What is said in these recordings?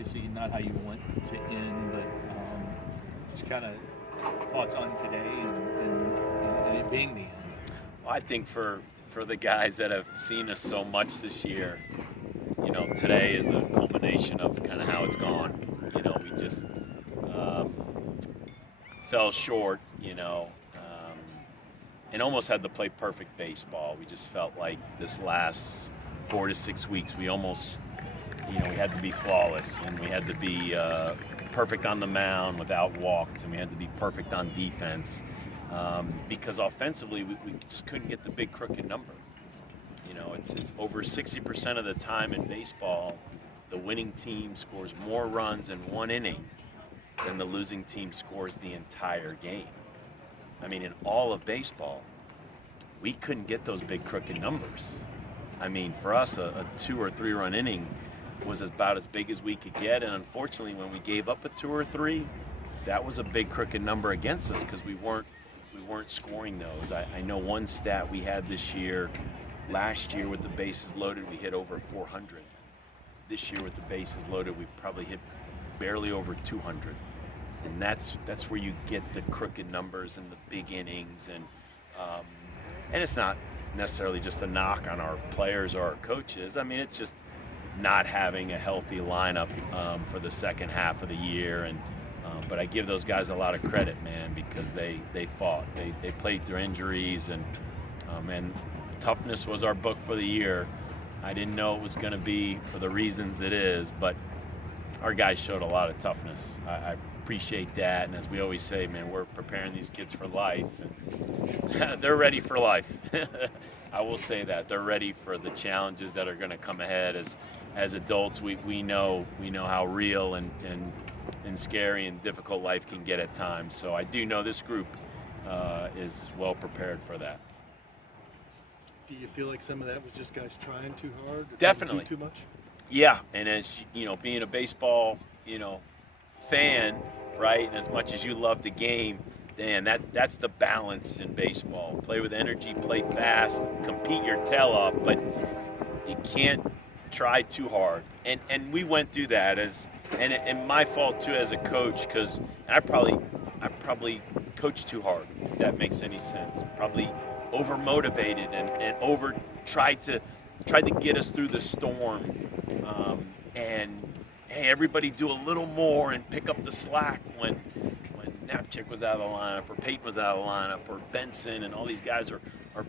obviously not how you want to end, but just kind of thoughts on today and it being the end. Well, I think for the guys that have seen us so much this year, today is a culmination of kind of how it's gone. We just um, fell short, and almost had to play perfect baseball. We just felt like this last 4 to 6 weeks, we almost, we had to be flawless, and we had to be perfect on the mound without walks, and we had to be perfect on defense because offensively we just couldn't get the big crooked number. It's over 60% of the time in baseball, the winning team scores more runs in one inning than the losing team scores the entire game. I mean, in all of baseball, we couldn't get those big crooked numbers. I mean, for us, a 2 or 3 run inning was about as big as we could get, and unfortunately, when we gave up a 2 or 3, that was a big crooked number against us because we weren't scoring those. I know one stat we had this year. Last year with the bases loaded, we hit over 400. This year with the bases loaded, we probably hit barely over 200. And that's where you get the crooked numbers and the big innings, and it's not necessarily just a knock on our players or our coaches. I mean, it's just not having a healthy lineup for the second half of the year, and but I give those guys a lot of credit, man, because they fought, they played through injuries, and toughness was our book for the year. I didn't know it was going to be for the reasons it is, but our guys showed a lot of toughness. I appreciate that, and as we always say, man, we're preparing these kids for life, and they're ready for life. I will say that they're ready for the challenges that are going to come ahead. As adults, we know how real and scary and difficult life can get at times. So I do know this group is well prepared for that. Do you feel like some of that was just guys trying too hard? Or Definitely. trying to do too much? Yeah, and as being a baseball, fan, right? And as much as you love the game, Dan, that's the balance in baseball. Play with energy, play fast, compete your tail off, but you can't try too hard. And we went through that and my fault too as a coach, because I probably coached too hard, if that makes any sense. Probably over motivated and over tried to get us through the storm, and hey, everybody do a little more and pick up the slack when Napchick was out of the lineup, or Peyton was out of the lineup, or Benson, and all these guys are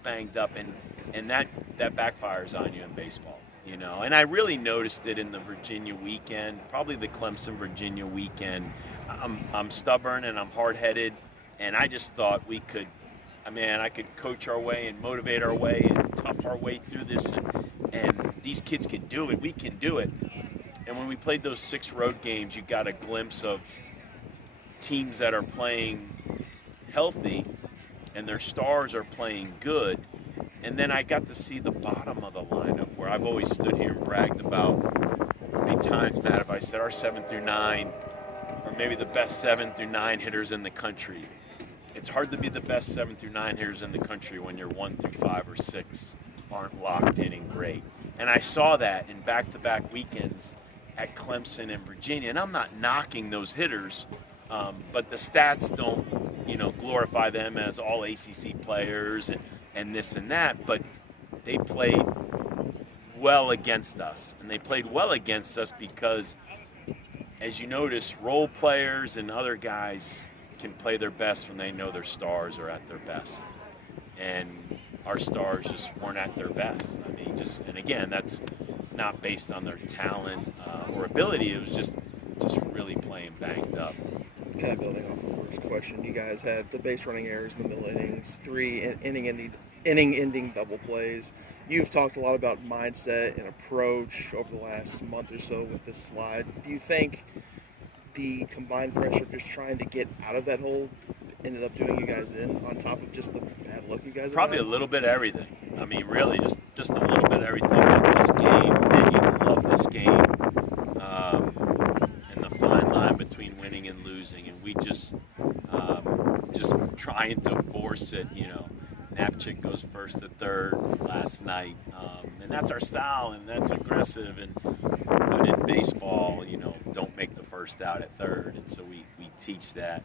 banged up, and that backfires on you in baseball, And I really noticed it in the Virginia weekend, probably the Clemson Virginia weekend. I'm stubborn and I'm hard-headed, and I just thought I could coach our way and motivate our way and tough our way through this, and these kids can do it. We can do it. And when we played those 6 road games, you got a glimpse of teams that are playing healthy and their stars are playing good. And then I got to see the bottom of the lineup, where I've always stood here and bragged about many times, Matt, if I said our 7 through 9 are maybe the best 7 through 9 hitters in the country. It's hard to be the best 7 through 9 hitters in the country when your 1 through 5 or 6 aren't locked in and great. And I saw that in back-to-back weekends at Clemson and Virginia. And I'm not knocking those hitters, but the stats don't, glorify them as all ACC players and this and that. But they played well against us. And they played well against us because, as you notice, role players and other guys can play their best when they know their stars are at their best, and our stars just weren't at their best. I mean, and again, that's not based on their talent or ability. It was just really playing banged up. Kind of building off the first question, you guys had the base running errors in the middle innings, 3 inning-ending double plays. You've talked a lot about mindset and approach over the last month or so with this slide. Do you think the combined pressure of just trying to get out of that hole ended up doing you guys in, on top of just the bad luck you guys Probably had? a little bit of everything. I mean, really, just a little bit of everything. But this game, and you love this game, and the fine line between winning and losing, and we just trying to force it. Napchick goes first to third last night, and that's our style, and that's aggressive. But in baseball, don't first out at third, and so we teach that.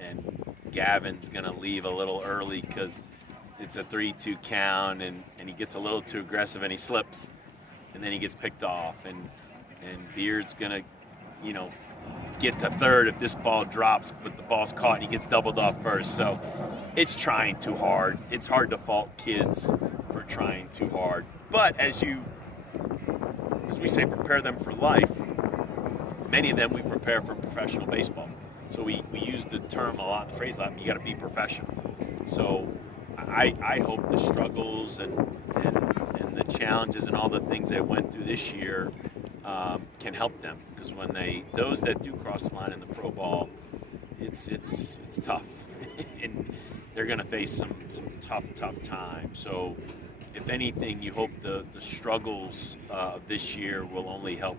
And Gavin's going to leave a little early because it's a 3-2 count, and he gets a little too aggressive and he slips, and then he gets picked off. And Beard's going to, get to third if this ball drops, but the ball's caught and he gets doubled off first. So it's trying too hard. It's hard to fault kids for trying too hard. But as we say, prepare them for life, many of them we prepare for professional baseball. So we use the term a lot, the phrase a lot, you got to be professional. So I hope the struggles and the challenges and all the things they went through this year can help them. Because when those that do cross the line in the pro ball, it's tough. And they're going to face some tough times. So if anything, you hope the struggles of this year will only help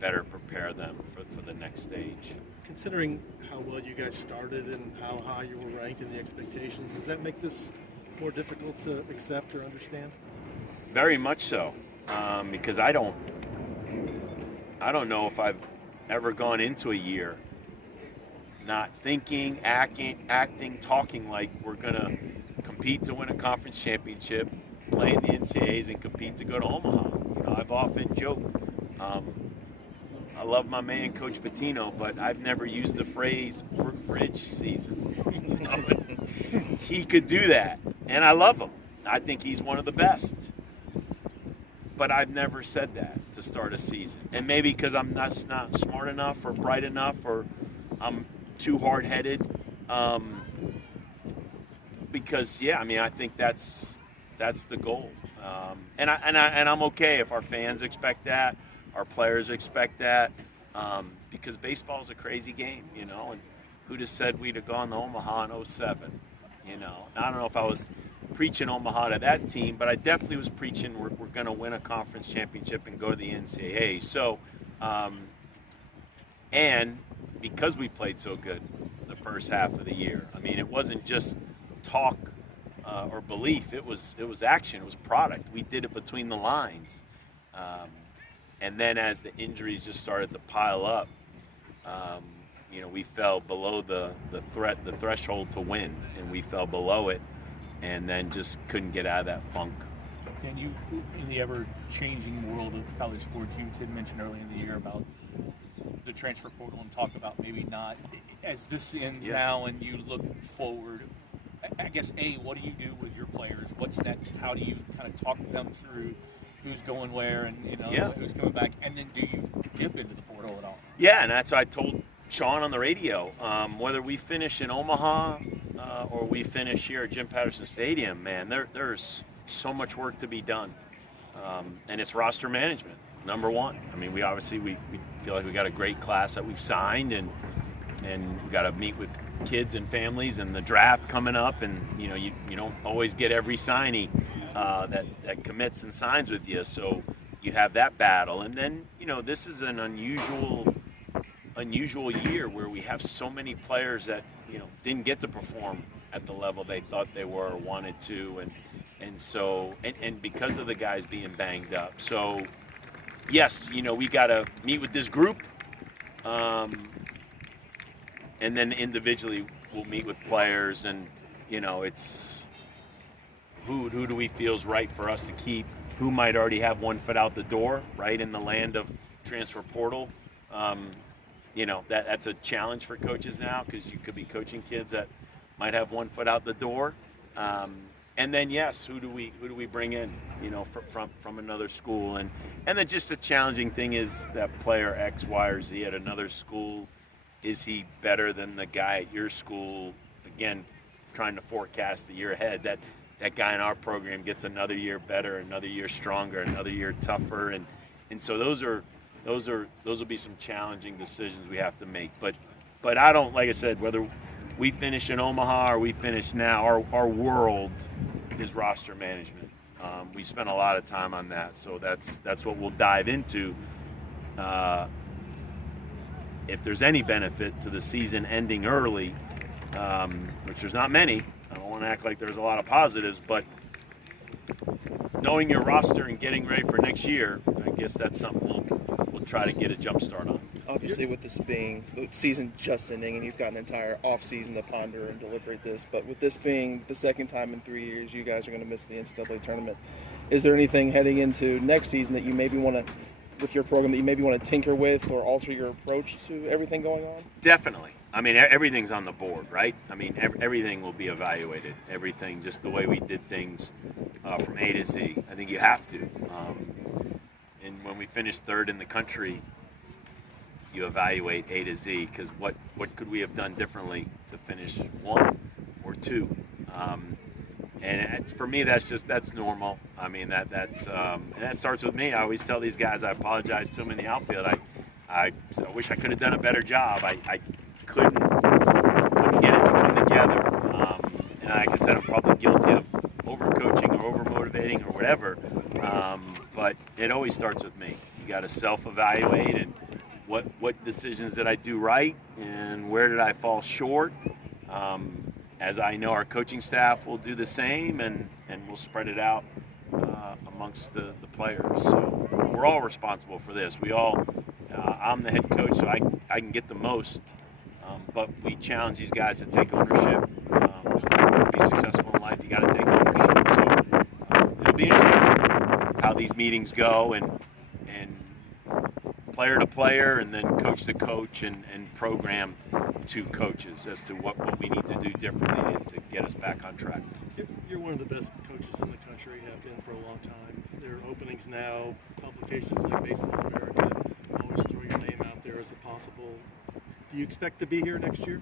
better prepare them for the next stage. Considering how well you guys started and how high you were ranked and the expectations, does that make this more difficult to accept or understand? Very much so, because I don't know if I've ever gone into a year not thinking, acting, talking like we're gonna compete to win a conference championship, play in the NCAAs, and compete to go to Omaha. I've often joked. I love my man, Coach Patino, but I've never used the phrase bridge season. He could do that, and I love him. I think he's one of the best. But I've never said that to start a season. And maybe because I'm not smart enough or bright enough or I'm too hard-headed. Because, I think that's the goal. And I'm okay if our fans expect that. Our players expect that, because baseball is a crazy game, and who'd have said we'd have gone to Omaha in 07, I don't know if I was preaching Omaha to that team, but I definitely was preaching we're going to win a conference championship and go to the NCAA. So, and because we played so good the first half of the year, it wasn't just talk or belief, it was action, it was product. We did it between the lines. And then as the injuries just started to pile up, we fell below the threshold to win, and we fell below it, and then just couldn't get out of that funk. And you, in the ever-changing world of college sports, you did mention early in the year about the transfer portal and talk about maybe not, as this ends now and you look forward, I guess, what do you do with your players? What's next? How do you kind of talk them through who's going where and who's coming back, and then do you dip into the portal at all? Yeah, and that's what I told Sean on the radio. Whether we finish in Omaha or we finish here at Jim Patterson Stadium, man, there's so much work to be done, and it's roster management, number one. we obviously we feel like we got a great class that we've signed, and we got to meet with kids and families, and the draft coming up, and you don't always get every signee that commits and signs with you, so you have that battle. And then this is an unusual year where we have so many players that didn't get to perform at the level they thought they were or wanted to, and so because of the guys being banged up. So yes, we got to meet with this group, and then individually we'll meet with players, and it's who do we feel is right for us to keep, who might already have one foot out the door, right, in the land of transfer portal. That's a challenge for coaches now, because you could be coaching kids that might have one foot out the door. And then yes, who do we bring in, from another school, and then just a challenging thing is that player X, Y, or Z at another school, is he better than the guy at your school? Again, trying to forecast the year ahead, that guy in our program gets another year better, another year stronger, another year tougher, and so those will be some challenging decisions we have to make. But I don't, like I said, whether we finish in Omaha or we finish now, our world is roster management. We spent a lot of time on that, so that's what we'll dive into. If there's any benefit to the season ending early, which there's not many, I don't want to act like there's a lot of positives, but knowing your roster and getting ready for next year, I guess that's something we'll we'll try to get a jump start on. Obviously, with this being the season just ending and you've got an entire off season to ponder and deliberate this, but with this being the second time in 3 years you guys are going to miss the NCAA tournament, is there anything heading into next season that you maybe want to, with your program, that you maybe want to tinker with or alter your approach to everything going on? Definitely. I mean, everything's on the board, right? I mean, everything will be evaluated. Everything, just the way we did things from A to Z. I think you have to. And when we finished third in the country, you evaluate A to Z, because what could we have done differently to finish 1 or 2? And for me, that's normal. I mean, and that starts with me. I always tell these guys, I apologize to them in the outfield. I wish I could have done a better job. I couldn't get it to come together. And like I said, I'm probably guilty of overcoaching or overmotivating or whatever. But it always starts with me. You got to self-evaluate and what decisions did I do right and where did I fall short. As I know, our coaching staff will do the same, and we'll spread it out amongst the players. So we're all responsible for this. I'm the head coach, so I can get the most, but we challenge these guys to take ownership. If you want to be successful in life, you got to take ownership. So it'll be interesting how these meetings go, and player to player, and then coach to coach, and program to coaches as to what we need to do differently to get us back on track. You're one of the best coaches in the country, have been for a long time. There are openings now, publications like Baseball America always throw your name out there as a possible. Do you expect to be here next year?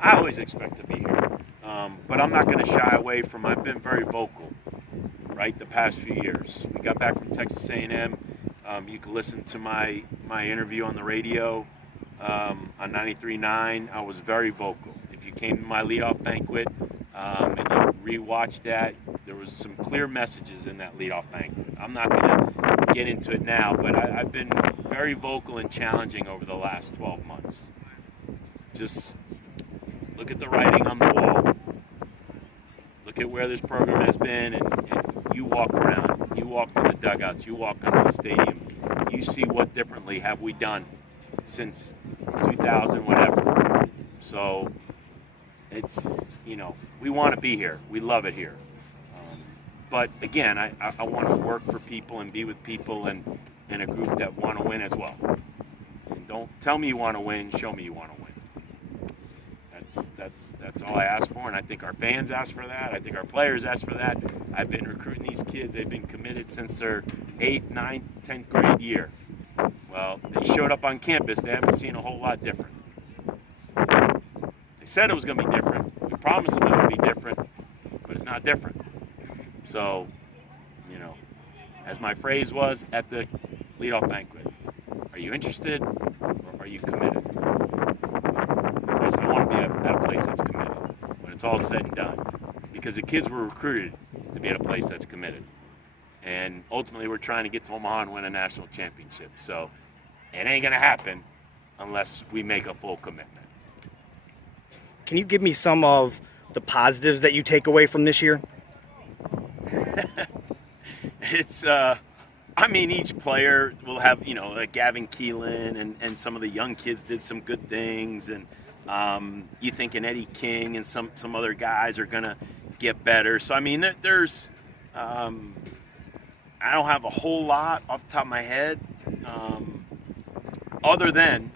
I always expect to be here, but I'm not going to shy away from. I've been very vocal, right, the past few years. We got back from Texas A&M. You can listen to my interview on the radio on 93.9. I was very vocal. If you came to my leadoff banquet and you rewatched that, there was some clear messages in that leadoff banquet. I'm not going to get into it now, but I've been very vocal and challenging over the last 12 months. Just look at the writing on the wall. Look at where this program has been, and you walk around. You walk to the dugouts. You walk into the stadium. You see what differently have we done since 2000, whatever. So it's, we want to be here. We love it here. But again, I want to work for people and be with people and in a group that want to win as well. And don't tell me you want to win, show me you want to win. That's all I ask for, and I think our fans ask for that. I think our players ask for that. I've been recruiting these kids. They've been committed since their 8th, 9th, 10th grade year. Well, they showed up on campus. They haven't seen a whole lot different. They said it was going to be different. We promised them it would be different, but it's not different. So, as my phrase was at the leadoff banquet, are you interested or are you committed? I want to be at a place that's committed when it's all said and done, because the kids were recruited to be at a place that's committed, and ultimately we're trying to get to Omaha and win a national championship. So it ain't gonna happen unless we make a full commitment. Can you give me some of the positives that you take away from this year? It's each player will have, like Gavin Keelan and some of the young kids did some good things, and you think an Eddie King and some other guys are going to get better. So, there's I don't have a whole lot off the top of my head other than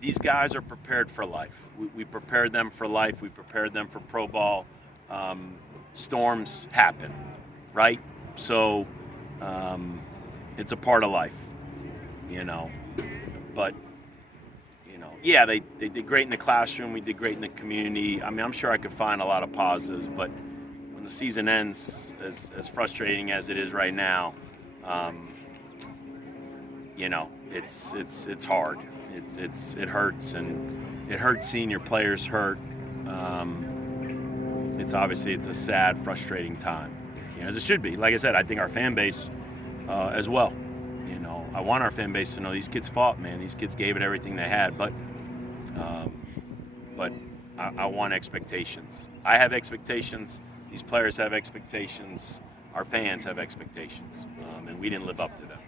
these guys are prepared for life. We prepared them for life. We prepared them for pro ball. Storms happen, right? So it's a part of life, But yeah, they did great in the classroom. We did great in the community. I'm sure I could find a lot of positives, but when the season ends, as frustrating as it is right now, it's hard. It hurts, and it hurts seeing your players hurt. It's a sad, frustrating time, as it should be. Like I said, I think our fan base as well. I want our fan base to know these kids fought, man. These kids gave it everything they had, but I want expectations. I have expectations. These players have expectations. Our fans have expectations, and we didn't live up to them.